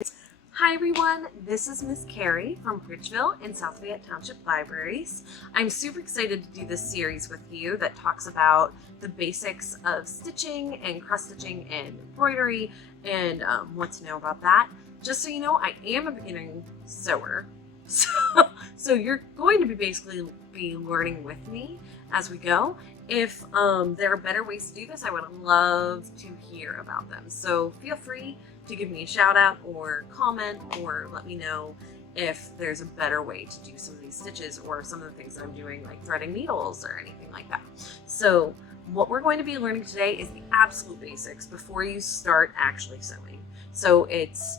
Hi everyone, this is Miss Carrie from Bridgeville and South Fayette Township Libraries. I'm super excited to do this series with you that talks about the basics of stitching and cross stitching and embroidery and what to know about that. Just so you know, I am a beginning sewer, so you're going to basically be learning with me as we go. If there are better ways to do this, I would love to hear about them. So feel free to give me a shout out or comment or let me know if there's a better way to do some of these stitches or some of the things that I'm doing, like threading needles or anything like that. So what we're going to be learning today is the absolute basics before you start actually sewing. So it's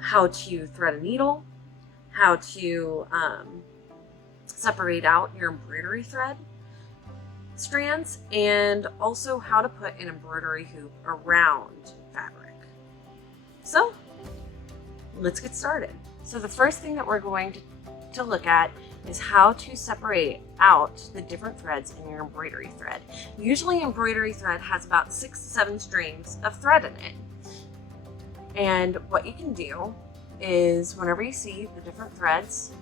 how to thread a needle, how to separate out your embroidery thread strands, and also how to put an embroidery hoop around fabric. So let's get started. So the first thing that we're going to look at is how to separate out the different threads in your embroidery thread. Usually embroidery thread has about 6 to 7 strings of thread in it. And what you can do is whenever you see the different threads,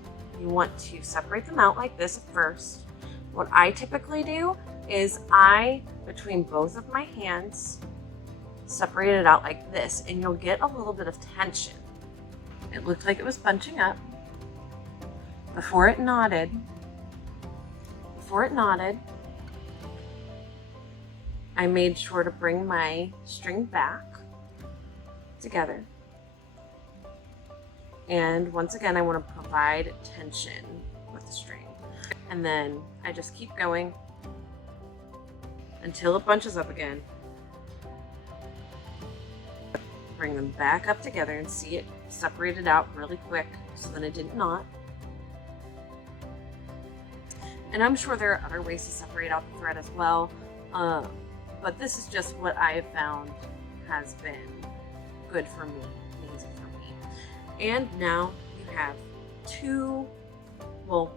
you want to separate them out like this at first. What I typically do is between both of my hands, separate it out like this, and you'll get a little bit of tension. It looked like it was bunching up. Before it knotted, I made sure to bring my string back together. And once again, I want to provide tension with the string. And then I just keep going until it bunches up again. Bring them back up together and see it separated out really quick so that it didn't knot. And I'm sure there are other ways to separate out the thread as well, but this is just what I have found has been good for me, easy for me. And now you have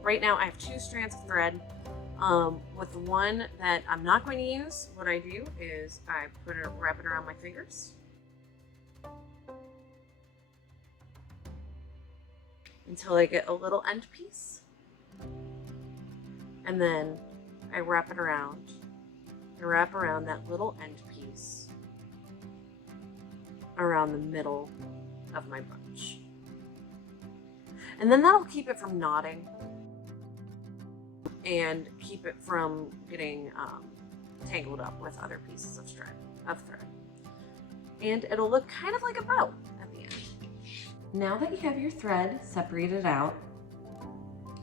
right now I have 2 strands of thread. With the one that I'm not going to use, what I do is I wrap it around my fingers. Until I get a little end piece. And then I wrap it around. I wrap around that little end piece around the middle of my bunch. And then that'll keep it from knotting and keep it from getting tangled up with other pieces of thread. And it'll look kind of like a bow at the end. Now that you have your thread separated out,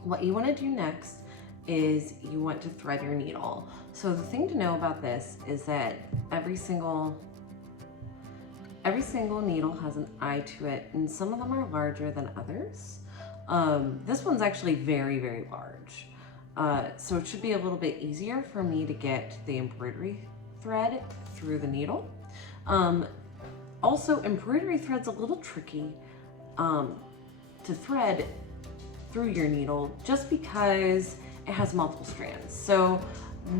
what you want to do next is you want to thread your needle. So the thing to know about this is that every single needle has an eye to it, and some of them are larger than others. This one's actually very, very large. So it should be a little bit easier for me to get the embroidery thread through the needle. Also, embroidery thread's a little tricky to thread through your needle just because it has multiple strands. So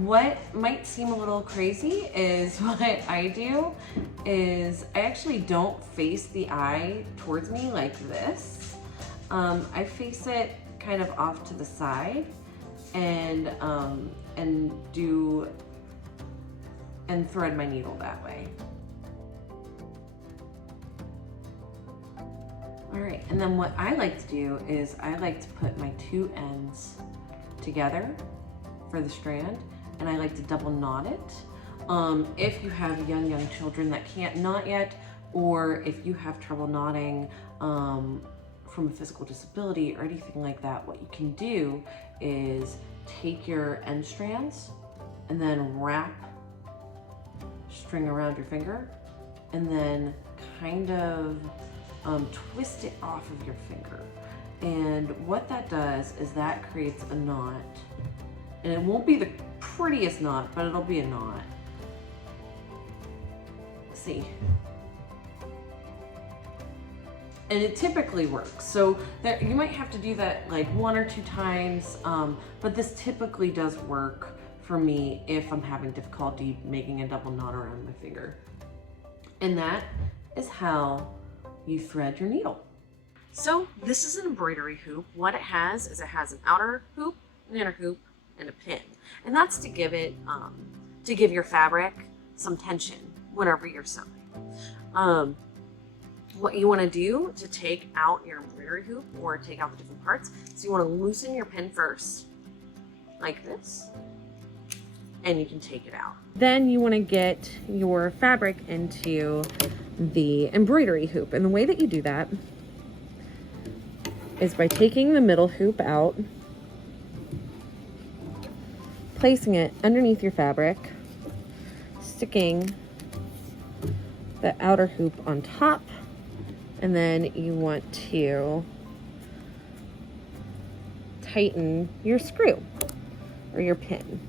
what might seem a little crazy is what I do is I actually don't face the eye towards me like this. I face it kind of off to the side and thread my needle that way. All right, and then what I like to do is I like to put my 2 ends together for the strand, and I like to double knot it. If you have young children that can't knot yet, or if you have trouble knotting from a physical disability or anything like that, what you can do is take your end strands and then wrap string around your finger and then kind of twist it off of your finger. And what that does is that creates a knot. And it won't be the prettiest knot, but it'll be a knot. See? And it typically works. So you might have to do that like 1 or 2 times, but this typically does work for me if I'm having difficulty making a double knot around my finger. And that is how you thread your needle. So this is an embroidery hoop. What it has is it has an outer hoop, an inner hoop, and a pin. And that's to give it, to give your fabric some tension whenever you're sewing. What you want to do to take out your embroidery hoop or take out the different parts, so you want to loosen your pin first, like this, and you can take it out. Then you want to get your fabric into the embroidery hoop. And the way that you do that is by taking the middle hoop out, placing it underneath your fabric, sticking the outer hoop on top, and then you want to tighten your screw or your pin.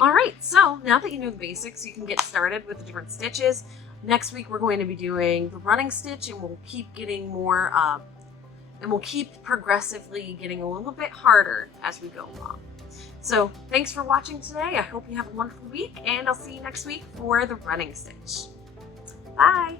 All right, so now that you know the basics, you can get started with the different stitches. Next week, we're going to be doing the running stitch, and we'll keep getting more, and we'll keep progressively getting a little bit harder as we go along. So thanks for watching today. I hope you have a wonderful week, and I'll see you next week for the running stitch. Bye.